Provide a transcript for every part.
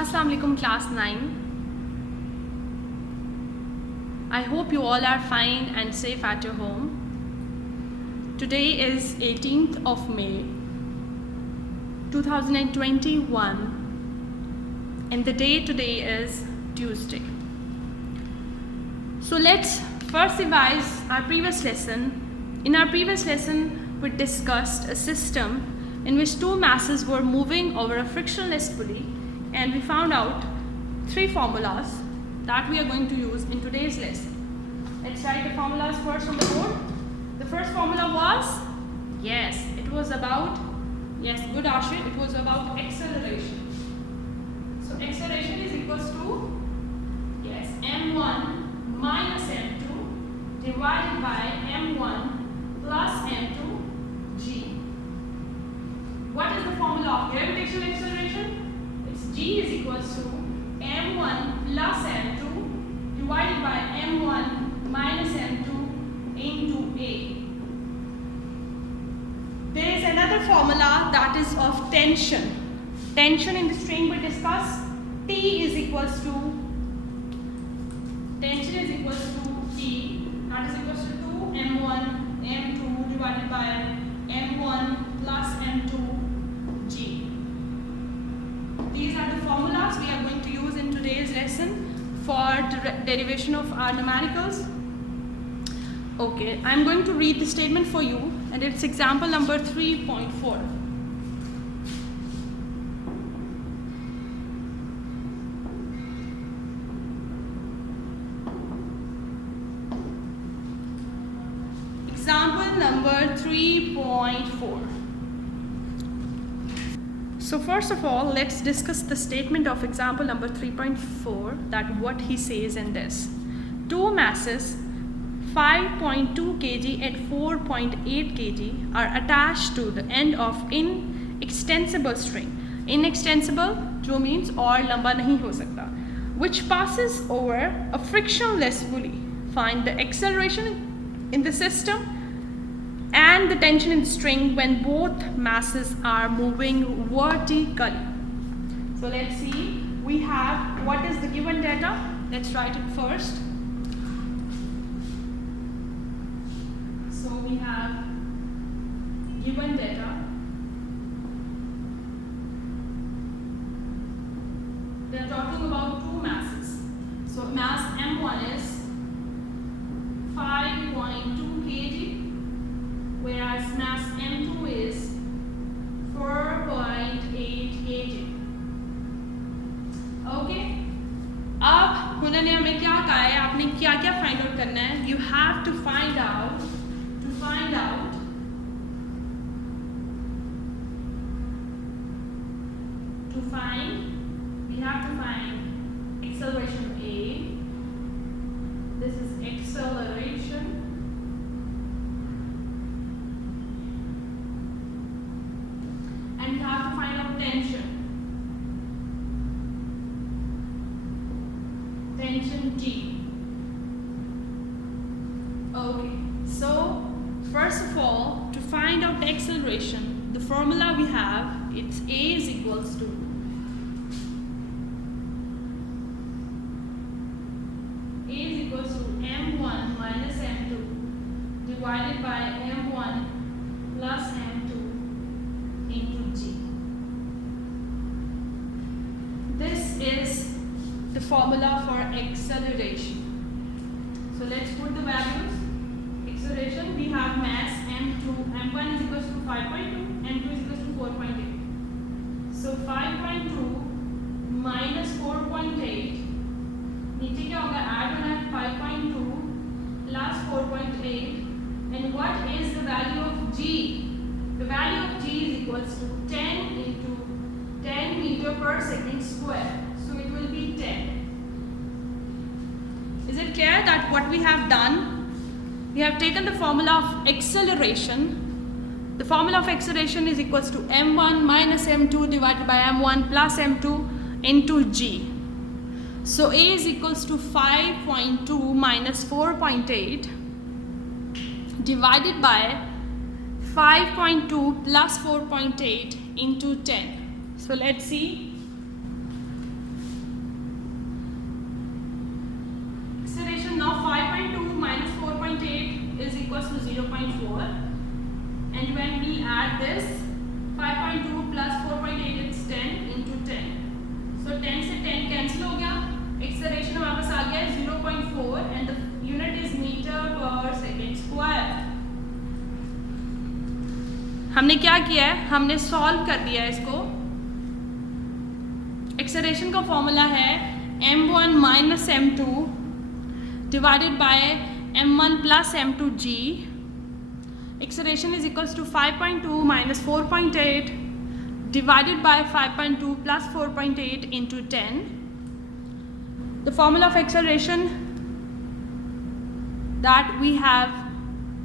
Assalamu alaikum class 9. I hope you all are fine and safe at your home. Today is 18th of May 2021 and the day today is Tuesday. So let's first revise our previous lesson. In our previous lesson we discussed a system in which two masses were moving over a frictionless pulley, and we found out three formulas that we are going to use in today's lesson. Let's write the formulas first on the board. The first formula was, it was about acceleration. So acceleration is equals to m1 minus m2 divided by m1 plus m2 g. What is the formula of gravitational acceleration? It's g is equals to m1 plus m2 divided by m1 minus m2 into a. There is another formula that is of tension. Tension in the string we discussed. T is equals to tension is equals to T, that is equals to 2m1 m2 divided by m1 plus m2 g. These are the formulas we are going to use in today's lesson for derivation of our numericals. Okay, I'm going to read the statement for you, and it's example number 3.4. Example number 3.4. So first of all, let's discuss the statement of example number 3.4, that what he says in this. Two masses 5.2 kg and 4.8 kg are attached to the end of inextensible string. Inextensible जो means और लंबा नहीं हो सकता, which passes over a frictionless pulley. Find the acceleration in the system and the tension in the string when both masses are moving vertically. So let's see, we have what is the given data. Let's write it first. So we have given data. They are talking about two masses. So mass M1 is 5.2 kg, whereas mass M2 is 4.8 kg. Okay. अब उन्होंने हमें क्या कहा है, आपने क्या क्या find out करना है? You have to find out we have to find acceleration A. This is acceleration. And we have to find out tension. Tension T. Okay, so first of all, to find out the acceleration, the formula we have, it's A is equals to m1 minus m2 divided by m1 plus m2 into g. This is the formula for acceleration. So let's put the values. Acceleration, we have mass m1 is equals to 5.2, m2 is equals to 4.8. So 5.2 minus 4.8, नीचे क्या होगा, add होना है 5.2 plus 4.8, and what is the value of g? The value of g is equals to 10 into 10 meter per second square. So it will be 10. Is it clear that what we have done? We have taken the formula of acceleration. The formula of acceleration is equals to m1 minus m2 divided by m1 plus m2 into g. So A is equals to 5.2 minus 4.8 divided by 5.2 plus 4.8 into 10. So let's see. 0.4, and when we add this 5.2 plus 4.8, it's 10 into 10. So 10 से 10 cancel हो गया, acceleration हमारे पास आ गया 0.4 and the unit is meter per second square. हमने क्या किया है, हमने सॉल्व कर दिया है इसको. एक्सेलरेशन का फॉर्मूला है m1 minus m2 divided by m1 plus m2g. Acceleration is equals to 5.2 minus 4.8 divided by 5.2 plus 4.8 into 10. The formula of acceleration that we have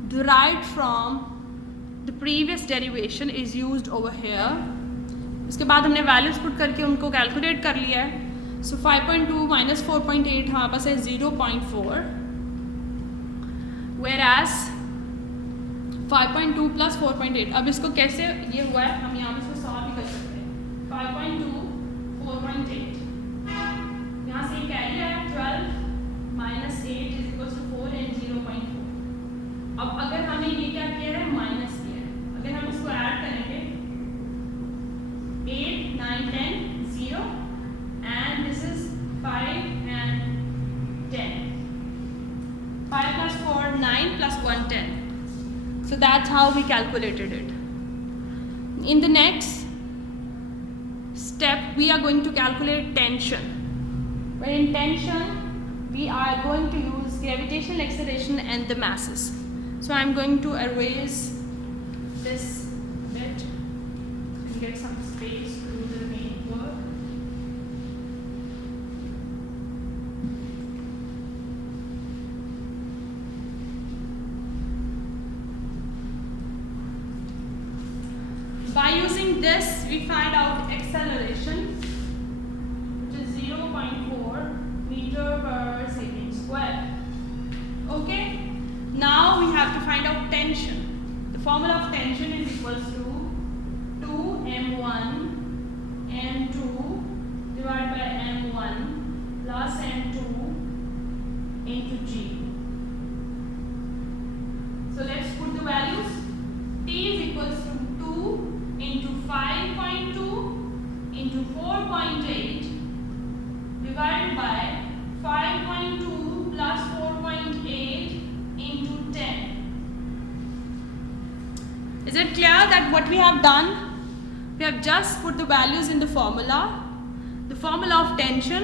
derived from the previous derivation is used over here. उसके बाद हमने values put करके उनको calculate कर लिया है. So 5.2 minus 4.8 हमारे पास है 0.4, whereas 5.2 plus 4.8. अब इसको कैसे ये हुआ है, हम यहाँ पे इसको सॉल्व भी कर सकते हैं. 5.2 4.8, यहाँ से कैरी है 12 minus 8 is equals to 4 and 0.4. अब अगर हमने ये क्या किया है, माइनस किया है, अगर हम इसको ऐड करेंगे 8 9 10 0 and this is 5 and 10. 5 plus 4 9 plus 1 10. So that's how we calculated it. In the next step, we are going to calculate tension. But in tension, we are going to use gravitational acceleration and the masses. So I'm going to erase this bit and get some space to do the remaining work. By using this, we find out acceleration, which is 0.4 meter per second square. Okay? Now we have to find out tension. The formula of tension is equals to 2m1 m2 divided by m1 plus m2 into g. So let's put the values. T is equals to 2 into 5.2 into 4.8 divided by 5.2 plus 4.8 into 10. Is it clear that what we have done? We have just put the values in the formula of tension.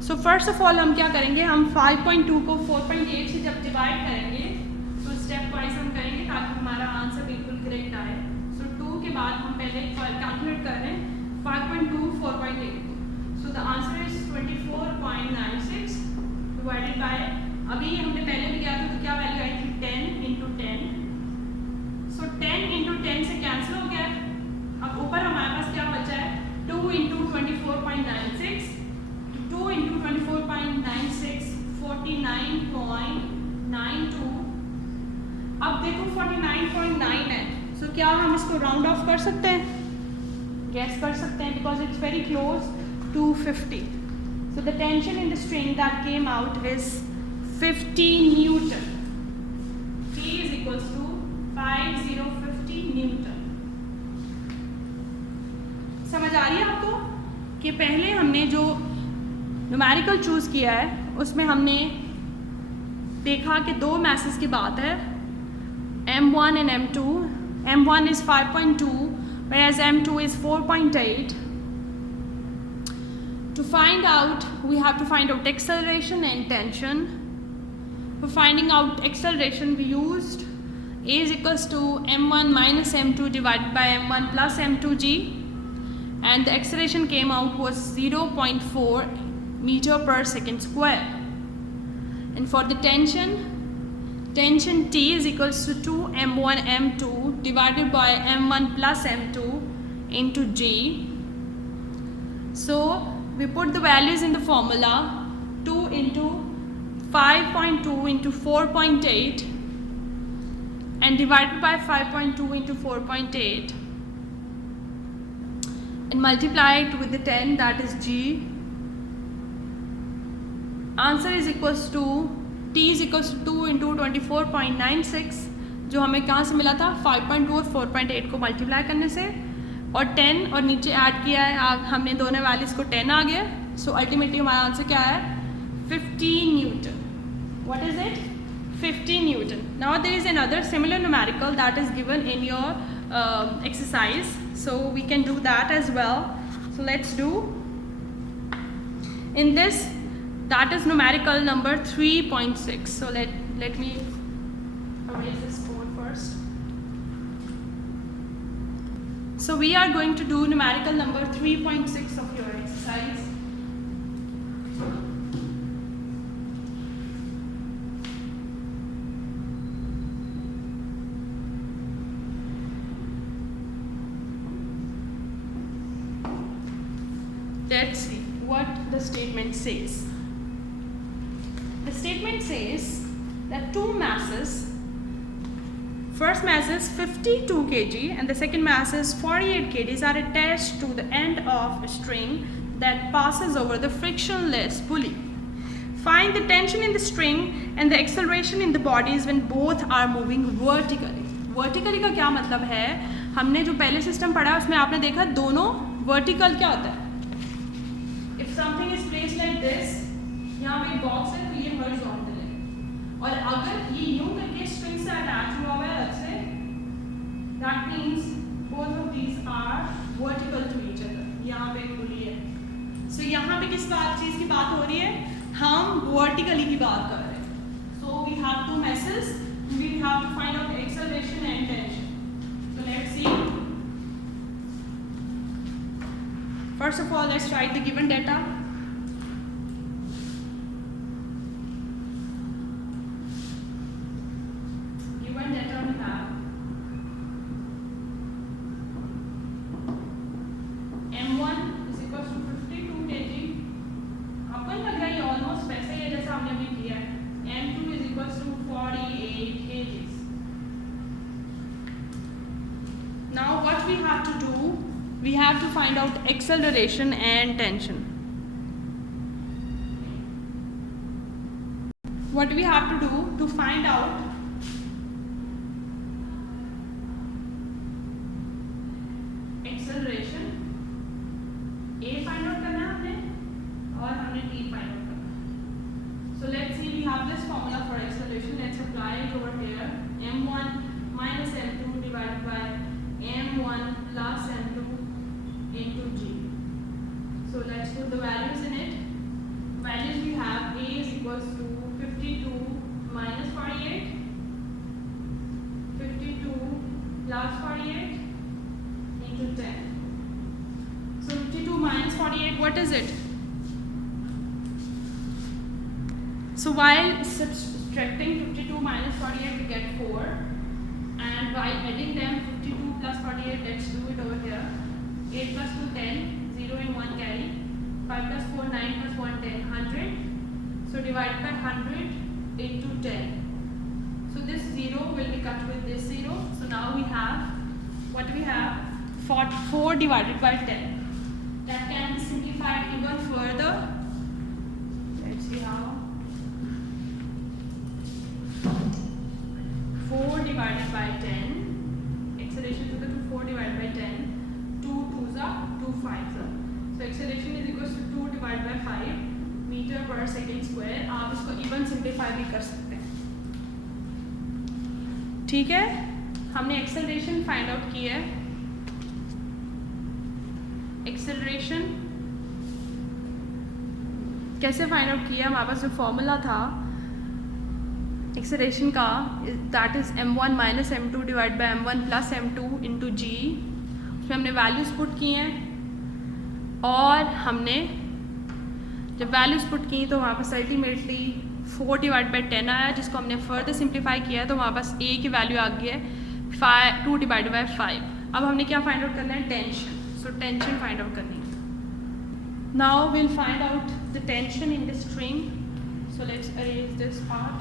So first of all हम क्या करेंगे, हम 5.2 को 4.8 से जब divide करेंगे तो step wise हम करेंगे ताकि हमारा आंसर बिल्कुल करेक्ट आए. सो 2 के बाद हम पहले कैलकुलेट कर रहे हैं 5.2 4.8 को. So the answer is 24.96 divided by, अभी हमने पहले भी किया था तो क्या वैल्यू आई थी 10 into 10. सो 10 into 10 से कैंसिल हो गया. अब ऊपर हमारे पास क्या बचा है, 2 into 24.96, 2 into 24.96 49.92. अब देखो 49.9 है. सो क्या हम इसको राउंड ऑफ कर सकते हैं, गैस कर सकते हैं, because it's very close to 50. So the tension in the string that came out is 50 newton. T is equals to 50 newton. समझ आ रही है आपको कि पहले हमने जो न्यूमेरिकल चूज किया है उसमें हमने देखा कि दो मैसेज की बात है, M1 and M2. M1 is 5.2 whereas M2 is 4.8. To find out, we have to find out acceleration and tension. For finding out acceleration, we used A is equals to M1 minus M2 divided by M1 plus M2g, and the acceleration came out was 0.4 meter per second square. And for the tension T is equals to 2 m1 m2 divided by m1 plus m2 into g. So we put the values in the formula, 2 into 5.2 into 4.8 and divided by 5.2 into 4.8 and multiply it with the 10, that is g. Answer is equals to t is equals to 2 into 24.96 जो हमें कहाँ से मिला था 5.2 और 4.8 को multiply करने से, और 10 और नीचे ऐड किया है हमने दोनों वैल्यूज़ को 10 आ गया. सो अल्टीमेटली हमारा आंसर क्या है 15 newton. What is it 15 newton. Now there is another similar numerical that is given in your exercise, so we can do that as well. So let's do in this, that is numerical number 3.6. So let me erase this board first. So we are going to do numerical number 3.6 of your exercise. Let's see what the statement says. The statement says that two masses, first mass is 52 kg and the second mass is 48 kg, are attached to the end of a string that passes over the frictionless pulley. Find the tension in the string and the acceleration in the bodies when both are moving vertically. Vertically का क्या मतलब है? हमने जो पहले system पढ़ा है उसमें आपने देखा दोनों vertical क्या होता है. If something is placed like this, यहाँ पे बॉक्स है तो ये horizontal है, और अगर ये यूं करके स्ट्रिंग से अटैच हुआ हुआ है अलग से, that means both of these are vertical to each other. यहाँ पे पुली है. So यहाँ पे किस चीज़ की बात हो रही है? हम vertically की बात कर रहे हैं. So we have two masses, we have to find out acceleration and tension. So let's see. First of all, let's write the given data. Given data we have M1 is equals to 52 kg. आपको नहीं लग रहा ये almost वैसे ही है जैसा हमने अभी किया है. M2 is equals to 48 kgs. Now what we have to do? We have to find out acceleration and tension. What we have to do to find out acceleration, A find out करना है हमने और हमने T find out करना है. So let's see, we have this formula for acceleration. Let's apply it over here. M1 minus M2 divided by M1 plus M2 into G. So let's put the values in it. Values we have, A is equals to 52 minus 48, 52 plus 48 into 10. So 52 minus 48, what is it? So while subtracting 52 minus 48 we get 4, and by adding them 52 plus 48, let's do it over here. 8 plus 2 10, 0 and 1 carry, 5 plus 4 9 plus 1 10, 100. So divide by 100 into 10. So this 0 will be cut with this 0. So now we have, what we have, 4 divided by 10. That can be simplified even further. Let's see how. 4 divided by 10, acceleration to the 4 divided by 10, 2 2s are 2 5s are. So acceleration is equals to 2 divided by 5 meter per second square. आप इसको even simplify भी कर सकते हैं. ठीक है, हमने acceleration find out की है. acceleration कैसे find out किया? हमारे पास जो formula था acceleration का, that is m1 minus m2 divided by m1 plus m2 into g. उसमें हमने values put की हैं और हमने जब values put की तो वहाँ पास ultimately 4 divided by 10 आया, जिसको हमने further simplify किया है तो वहाँ पास a की value आ गई है 2 divided by 5. अब हमने क्या find out करना है? tension. So tension find out करनी है. Now we'll find out the tension in the string. So let's erase this part.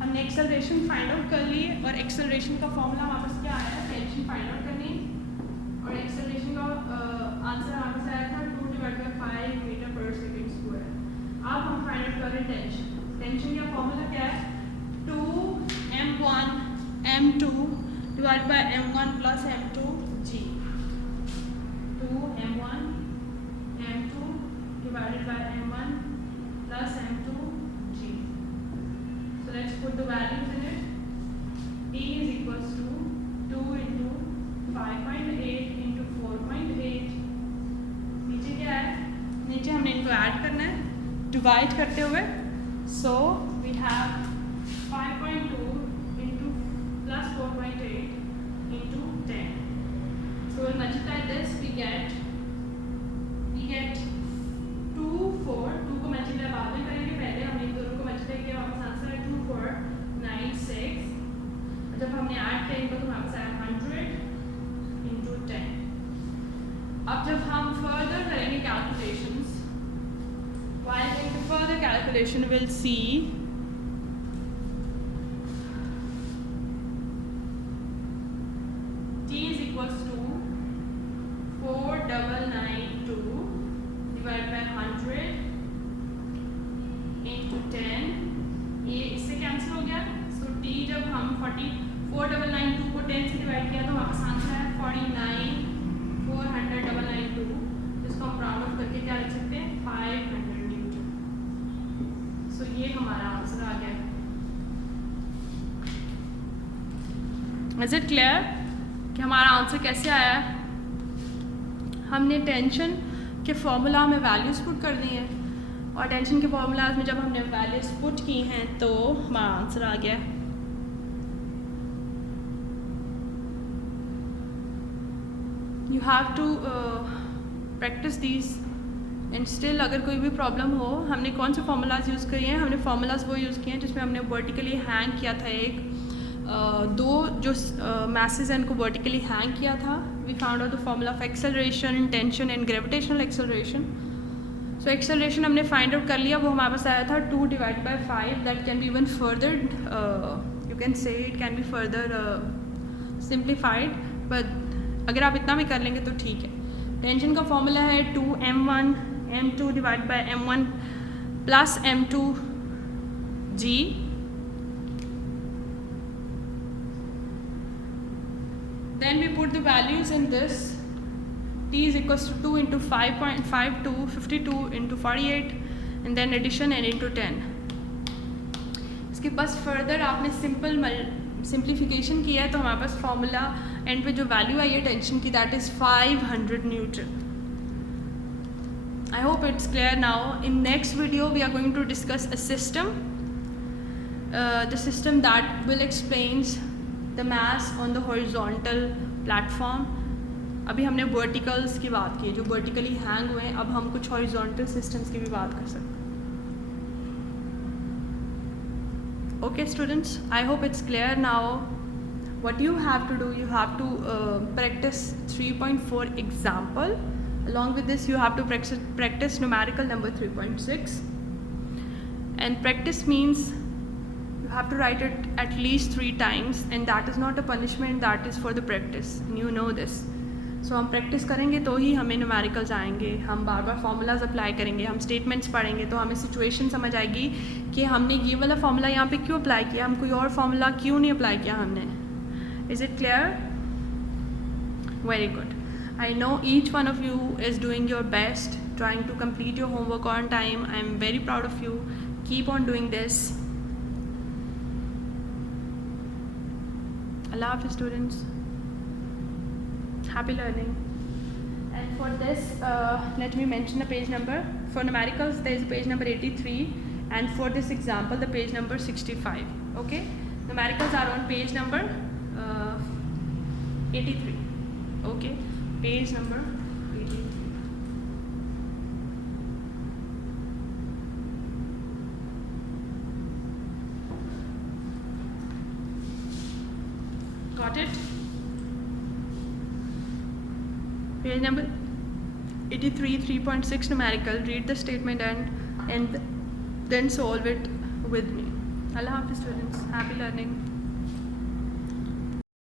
हमने एक्सेलरेशन फाइंड आउट कर ली और एक्सेलरेशन का फॉर्मूला हमारे पास क्या आया है? टेंशन फाइंड आउट करनी. और एक्सेलरेशन का आंसर हमारे पास आया था 2/5 मीटर पर सेकेंड स्क्वायर। अब हम फाइंड आउट करें टेंशन। टेंशन का फॉर्मूला क्या है? 2m1 m2 divide by m1 plus m2 g। 2m1 m2 divided by m1 plus m2 g. So let's put the values in it. T is equals to 2 into 5.8 into 4.8. नीचे क्या है? नीचे हमने इनको add करना है डिवाइड करते हुए। So we have 5.2 into plus 4.8 into 10. So we'll multiply this. We get 2 4 2 को मल्टीप्लाई बाद में करेंगे, पहले हमने इन दोनों को मल्टीप्लाई किया, हमारे पास आंसर है 2 4 9 6। जब हमने ऐड किया इनको तो हमारे पास आया 100 into 10। अब जब हम फर्दर करेंगे calculations, while doing the further calculation we'll see T is equals to 4992 divided by 100 into 10। ये इससे कैंसिल हो गया। सो T जब हम 4992 को 10 से डिवाइड किया तो हमारे पास आंसर है 49,492, जिसको हम राउंड ऑफ करके क्या लिख सकते हैं 500 न्यूटन। सो ये हमारा आंसर आ गया। इज इट क्लियर कि हमारा आंसर कैसे आया है? हमने टेंशन के फॉर्मूला में वैल्यूज़ पुट कर दी हैं और टेंशन के फॉर्मूलाज में जब हमने वैल्यूज़ पुट की हैं तो हमारा आंसर आ गया। You have to practice these and still अगर कोई भी प्रॉब्लम हो। हमने कौन से फार्मूलाज यूज़ किए हैं? हमने फार्मूलाज वो यूज़ किए हैं जिसमें हमने वर्टिकली हैंग किया था दो जो masses हैं उनको वर्टिकली हैंग किया था। We found out the formula of acceleration, tension and gravitational acceleration. So acceleration हमने फाइंड आउट कर लिया, वो हमारे पास आया था 2 divided by 5। That can be even further, you can say it can be further simplified, but अगर आप इतना भी कर लेंगे तो ठीक है। टेंशन का फॉर्मूला है 2m1 m2 divided by m1 plus m2 g। Then we put the values in this. T is equals to 2 into 5.52 52 into 48 and then addition and into 10। इसके पास फर्दर आपने सिंप्लीफिकेशन किया है तो हमारे पास फॉर्मूला एंड पे जो value आई है tension की that is 500 Newton. I hope it's clear now. In next video we are going to discuss a system, the system that will explains the mass on the horizontal platform। अभी हमने verticals की बात की जो vertically hang हुए हैं, अब हम कुछ हॉरिजॉन्टल सिस्टम्स की भी बात कर सकते हैं। Okay students, I hope it's clear now. What you have to do, you have to practice 3.4 example. Along with this you have to practice numerical number 3.6, and practice means you have to write it at least 3 times, and that is not a punishment, that is for the practice, and you know this. So हम practice करेंगे तो ही हमें numericals आएंगे, हम बार बार formulas apply करेंगे, हम statements पढ़ेंगे तो हमें सिचुएशन समझ आएगी कि हमने ये वाला फार्मूला यहाँ पे क्यों अप्लाई किया, हम कोई और फार्मूला क्यों नहीं अप्लाई किया हमने। Is it clear? Very good. I know each one of you is doing your best, trying to complete your homework on time. I am very proud of you. Keep on doing this. Allah Hafiz students. Happy learning. And for this, let me mention the page number. For numericals, there is page number 83, and for this example, the page number 65. Okay, numericals are on page number 83. Okay. Page number 83. Got it? Page number 83, 3.6 numerical. Read the statement and then solve it with me. Allah Hafiz students. Happy learning.